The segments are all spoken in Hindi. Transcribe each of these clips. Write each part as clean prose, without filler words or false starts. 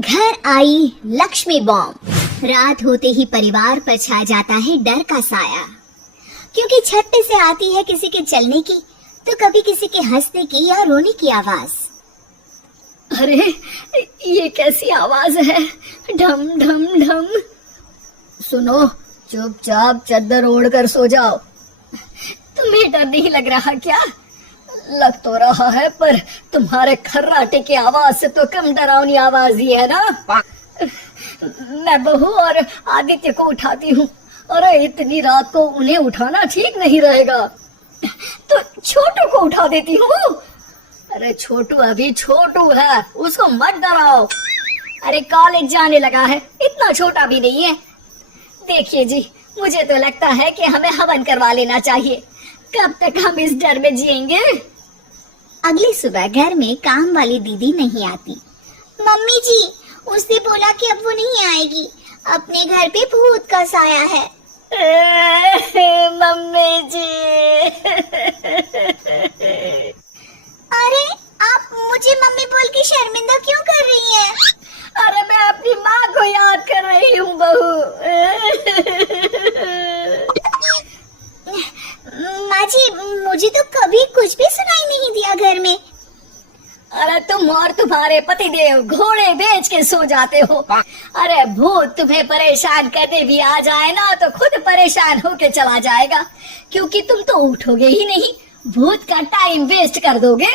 घर आई लक्ष्मी बॉम्ब। रात होते ही परिवार पर छा जाता है डर का साया, क्योंकि छत पे से आती है किसी के चलने की तो कभी किसी के हंसने की या रोने की आवाज। अरे ये कैसी आवाज है? ढम ढम ढम। सुनो, चुपचाप चादर ओढ़ कर सो जाओ। तुम्हें डर नहीं लग रहा क्या? लग तो रहा है, पर तुम्हारे खर्राटे की आवाज से तो कम डरावनी आवाज ही है ना। मैं बहू और आदित्य को उठाती हूँ। अरे इतनी रात को उन्हें उठाना ठीक नहीं रहेगा, तो छोटू को उठा देती हूँ। अरे छोटू अभी छोटू है, उसको मत डराओ। अरे कॉलेज जाने लगा है, इतना छोटा भी नहीं है। देखिए जी, मुझे तो लगता है कि हमें हवन करवा लेना चाहिए। कब तक हम इस डर में जिएंगे? अगली सुबह घर में काम वाली दीदी नहीं आती। मम्मी जी, उसने बोला कि अब वो नहीं आएगी, अपने घर पे भूत का साया है। मम्मी जी। अरे आप मुझे मम्मी बोल के शर्मिंदा क्यों कर रही हैं? अरे मैं अपनी माँ को याद कर रही हूँ बहू। माँ जी, मुझे तो कभी कुछ भी सुनाई नहीं दिया घर में। अरे तुम और तुम्हारे पतिदेव घोड़े बेच के सो जाते हो। अरे भूत तुम्हें परेशान करने भी आ जाए ना तो खुद परेशान होके चला जाएगा, क्योंकि तुम तो उठोगे ही नहीं, भूत का टाइम वेस्ट कर दोगे।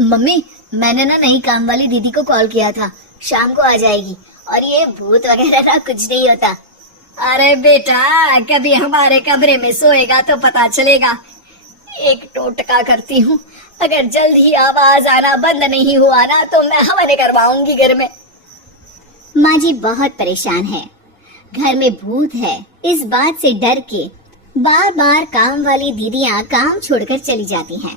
मम्मी, मैंने ना नई काम वाली दीदी को कॉल किया था, शाम को आ जाएगी, और ये भूत वगैरह ना कुछ नहीं होता। अरे बेटा, कभी हमारे कमरे में सोएगा तो पता चलेगा। एक टोटका करती हूँ, अगर जल्द ही आवाज आना बंद नहीं हुआ ना तो मैं हवन करवाऊंगी घर में। माँ जी बहुत परेशान है, घर में भूत है, इस बात से डर के बार बार काम वाली दीदियाँ काम छोड़कर चली जाती हैं,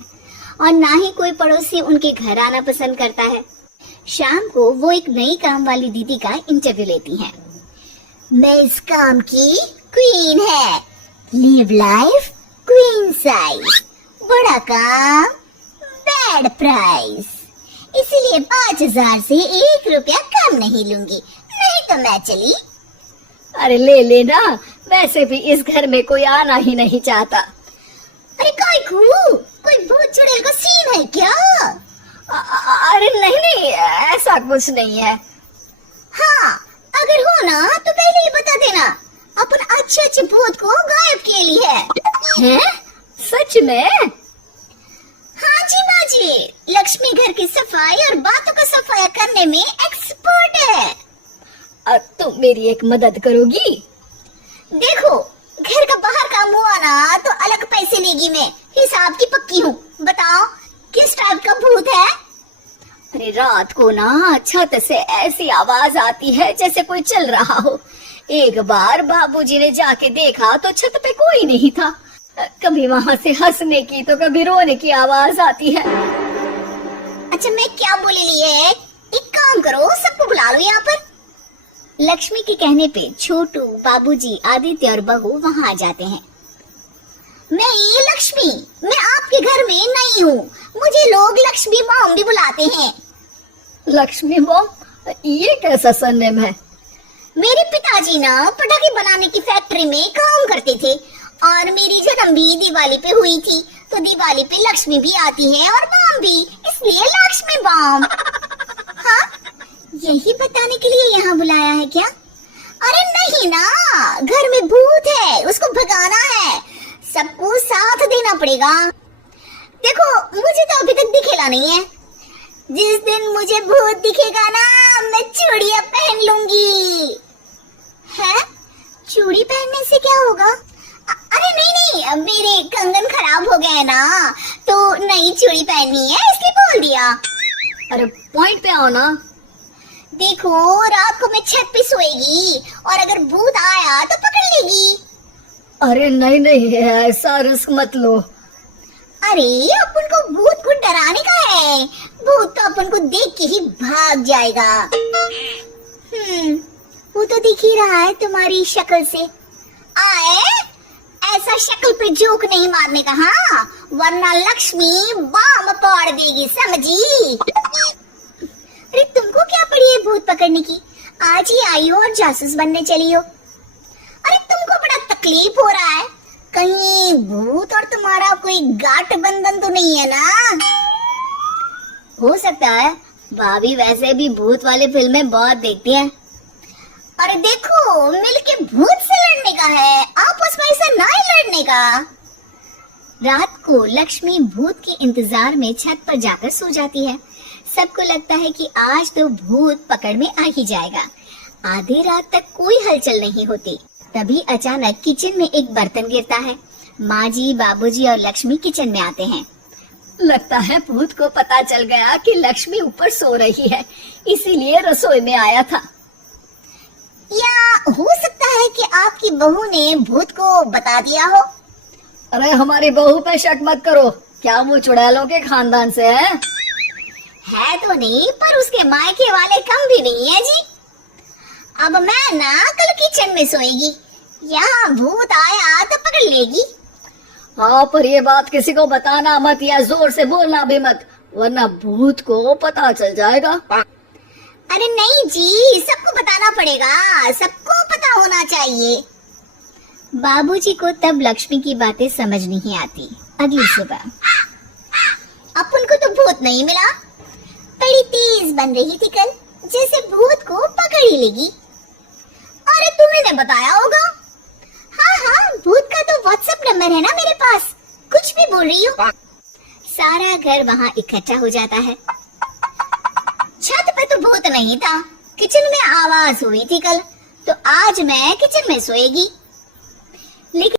और ना ही कोई पड़ोसी उनके घर आना पसंद करता है। शाम को वो एक नई काम वाली दीदी का इंटरव्यू लेती हैं। मैं इस काम की क्वीन है, लिव लाइफ क्वीन साइज, बड़ा काम बैड प्राइस, इसीलिए 5,000 से 1 रुपया कम नहीं लूंगी, नहीं तो मैं चली। अरे ले लेना, वैसे भी इस घर में कोई आना ही नहीं चाहता। अरे कोई भूत चुड़ैल का सीन है क्या? अरे नहीं नहीं, ऐसा कुछ नहीं है। हाँ, अगर हो ना तो पहले ही बता देना, अपन अच्छे भूत को गायब के लिए है। सच में? हाँ जी माँ जी, लक्ष्मी घर की सफाई और बातों का सफाया करने में एक्सपर्ट है। तुम मेरी एक मदद करोगी? देखो, घर का बाहर काम हुआ ना तो अलग पैसे लेगी, मैं हिसाब की पक्की हूँ। बताओ किस टाइप का भूत है? अरे रात को ना छत से ऐसी आवाज आती है जैसे कोई चल रहा हो। एक बार बाबूजी ने जाके देखा तो छत पे कोई नहीं था। कभी वहाँ से हंसने की तो कभी रोने की आवाज आती है। अच्छा, मैं क्या बोले लिए, एक काम करो, सबको बुला लो यहाँ पर। लक्ष्मी के कहने पे छोटू, बाबूजी, आदित्य और बहू वहाँ आ जाते हैं। मैं ये लक्ष्मी, मैं आपके घर में नई हूँ, मुझे लोग लक्ष्मी मॉम भी बुलाते हैं। लक्ष्मी मॉम? ये कैसा सरनेम है? मेरे पिताजी ना पटाखे बनाने की फैक्ट्री में काम करते थे, और मेरी जन्म भी दिवाली पे हुई थी, तो दिवाली पे लक्ष्मी भी आती है और बॉम्ब भी, इसलिए लक्ष्मी बॉम्ब। हाँ, यही बताने के लिए यहाँ बुलाया है क्या? अरे नहीं ना, घर में भूत है, उसको भगाना है, सबको साथ देना पड़ेगा। देखो, मुझे तो अभी तक दिखेला नहीं है, जिस दिन मुझे भूत दिखेगा ना मैं चूड़ियां पहन लूंगी। है? चूड़ी पहनने से क्या होगा? अरे नहीं, मेरे कंगन खराब हो गए ना, तो नई चूड़ी पहननी है इसलिए बोल दिया। अरे पॉइंट पे आओ ना। देखो, रात को मैं छत पे सोएगी और अगर भूत आया तो पकड़ लेगी। अरे नहीं नहीं, ऐसा रिस्क मत लो। अरे अपन को भूत को डराने का है, भूत तो अपन को देख के ही भाग जाएगा। वो तो दिख ही रहा है तुम्हारी शक्ल से। आए, ऐसा शक्ल पे जोक नहीं मारने का, हाँ, वरना लक्ष्मी बम फोड़ देगी, समझी? अरे तुमको क्या है भूत पकड़ने की, आज ही आई हो और जासूस बनने चली हो। अरे तुमको बड़ा तकलीफ हो रहा है, कहीं भूत और तुम्हारा कोई गांठ बंधन तो नहीं है ना? हो सकता है, भाभी वैसे भी भूत वाली फिल्में बहुत देखती हैं। अरे देखो, मिलके भूत से लड़ने का है, आपस में ऐसा ना ही लड़ने का। रात को लक्ष्मी भूत के इंतजार में छत पर जाकर सो जाती है। सबको लगता है कि आज तो भूत पकड़ में आ ही जाएगा। आधी रात तक कोई हलचल नहीं होती। तभी अचानक किचन में एक बर्तन गिरता है। माँ जी, बाबूजी और लक्ष्मी किचन में आते हैं। लगता है भूत को पता चल गया कि लक्ष्मी ऊपर सो रही है, इसीलिए रसोई में आया था। या हो सकता है कि आपकी बहू ने भूत को बता दिया हो। अरे हमारी बहू पे शक मत करो, क्या वो चुड़ैलों के खानदान से है? है तो नहीं, पर उसके मायके वाले कम भी नहीं है जी। अब मैं ना कल किचन में सोएगी, यहाँ भूत आया तो पकड़ लेगी। हाँ, पर ये बात किसी को बताना मत या जोर से बोलना भी मत, वरना भूत को पता चल जाएगा। अरे नहीं जी, सबको बताना पड़ेगा, सबको पता होना चाहिए। बाबूजी को तब लक्ष्मी की बातें समझ नहीं आती। अगली सुबह अपन को तो भूत नहीं मिला, बड़ी तेज बन रही थी कल, जैसे भूत को पकड़ ही लेगी। अरे तुम्हें ने बताया होगा। हाँ हाँ, भूत का तो व्हाट्सएप नंबर है ना मेरे पास, कुछ भी बोल रही हो। सारा घर वहाँ इकट्ठा हो जाता है। छत पे तो भूत नहीं था, किचन में आवाज हुई थी कल, तो आज मैं किचन में सोएगी। लेकिन